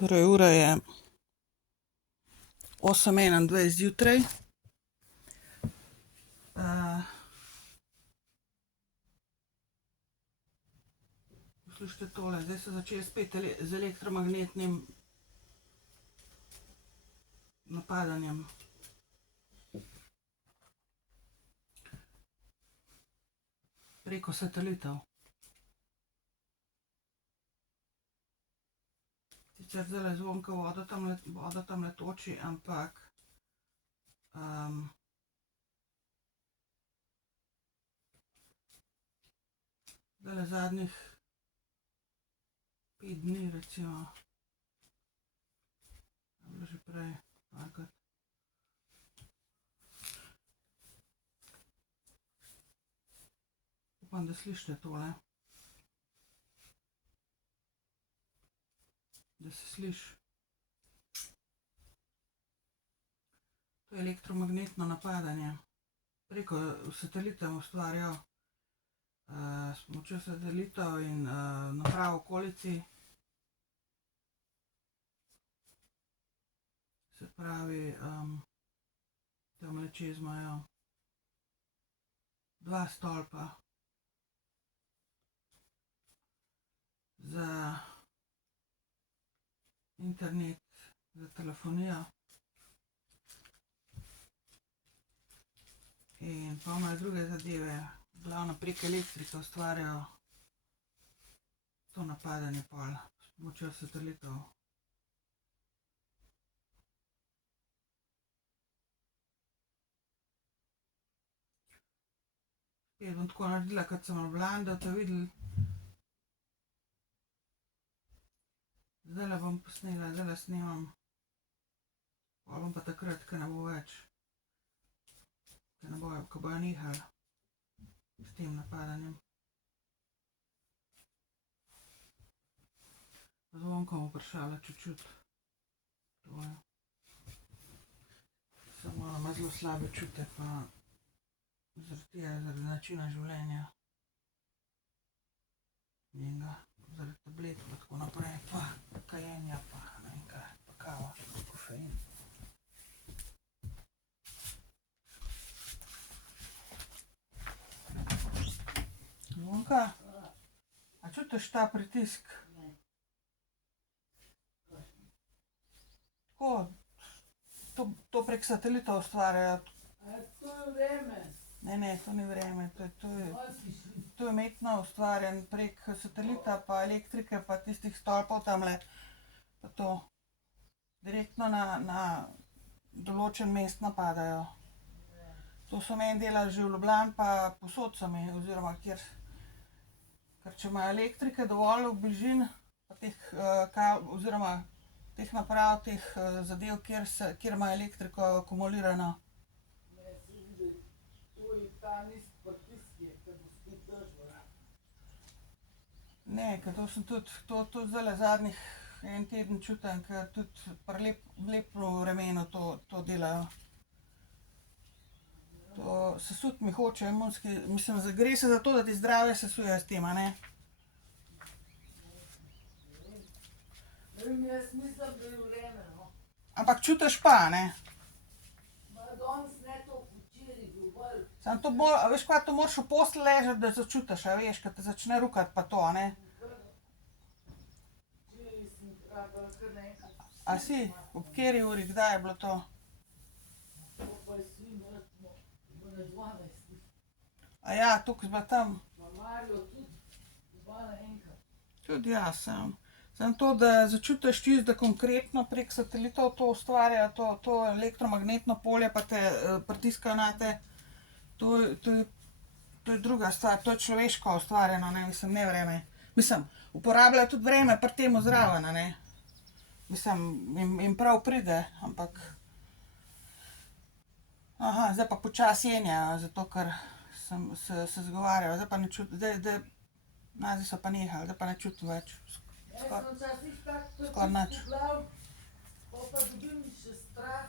Torej, ura je 8:21 zjutraj. Poslušajte tole, zdaj so začeli spet z elektromagnetnim napadanjem. Preko satelitov. Sicer zdajle Zvonka voda tamle toči, ampak zdajle zadnjih 5 dni recimo, je bilo že prej parkrat. Upam, da slišite tole. Da se sliši. To je elektromagnetno napadanje. Preko satelitov ustvarjajo s pomočjo satelitov in naprav v okolici. Se pravi, tamle čez imajo 2 stolpa za internet, za telefonijo. In pa imajo druge zadeve, glavno prek elektrike ustvarjajo to napadanje pol s pomočjo satelitov. Spet bom tako naredila, kot sem v Ljubljani, da boste videli. Zdajle bom posnela, zdajle snemam. Pol bom pa takrat, ko ne bo več. Ko bojo nehali s tem napadanjem. Zvonko bom vprašala čut. Tole. Samo ona ima zelo slabe čute, pa zaradi načina življenja njenega, zaradi tablet pa tako naprej, pa kajenja, pa ne vem kaj, pa kava, kofein. Zvonka, a čutiš ta pritisk? Tako, to prek satelitov ustvarjajo. To je vreme. Ne, to ni vreme, to je umetno ustvarjen prek satelita pa elektrike pa tistih stolpov tamle. Pa to direktno na določen mest napadajo. To so meni delali že v Ljubljani pa povsod so mi, oziroma kjer. Ker če imajo elektrike dovolj v bližini, pa teh naprav, teh zadev, kjer imajo elektriko akumulirano. Ne, ker to sem tudi zdajle zadnjih en teden čutim, ker tudi pri lepem vremenu to delajo. To sesuti mi hoče imunski, mislim, gre se za to, da ti zdravje sesuje s tem, a ne. Jaz mislim, da je vreme, no. Ampak čutiš pa, a ne. Danes ne toliko, včeraj bil bolj. Samo to a veš kva, to moraš v postelji ležati, da začutiš, a veš, ke te začne rukati pa to, a ne. Včeraj sem rabila kar naenkrat. A si? Ob kateri uri, kdaj je bilo to? To pa je svinja, ob 12. Toliko si bila tam? Pa Marjo tudi, oba naenkrat. Tudi jaz sem. Samo to, da začutiš čisto, da konkretno prek satelitov to ustvarja, to elektromagnetno polje pa te pritiskajo nate, to je druga stvar, to je človeško ustvarjeno, ne, mislim, ne vreme. Mislim, uporabljajo tudi vreme pri tem zraven, a ne. Mislim, jim prav pride, ampak. Zdaj pa počasi jenjajo, zato ker sem se izgovarjala, zdaj pa ne čutim, zdaj so pa nehali, zdaj pa ne čutim več. Jaz sem včasih tako Skoraj nič. poglav, pol pa dobim še strah.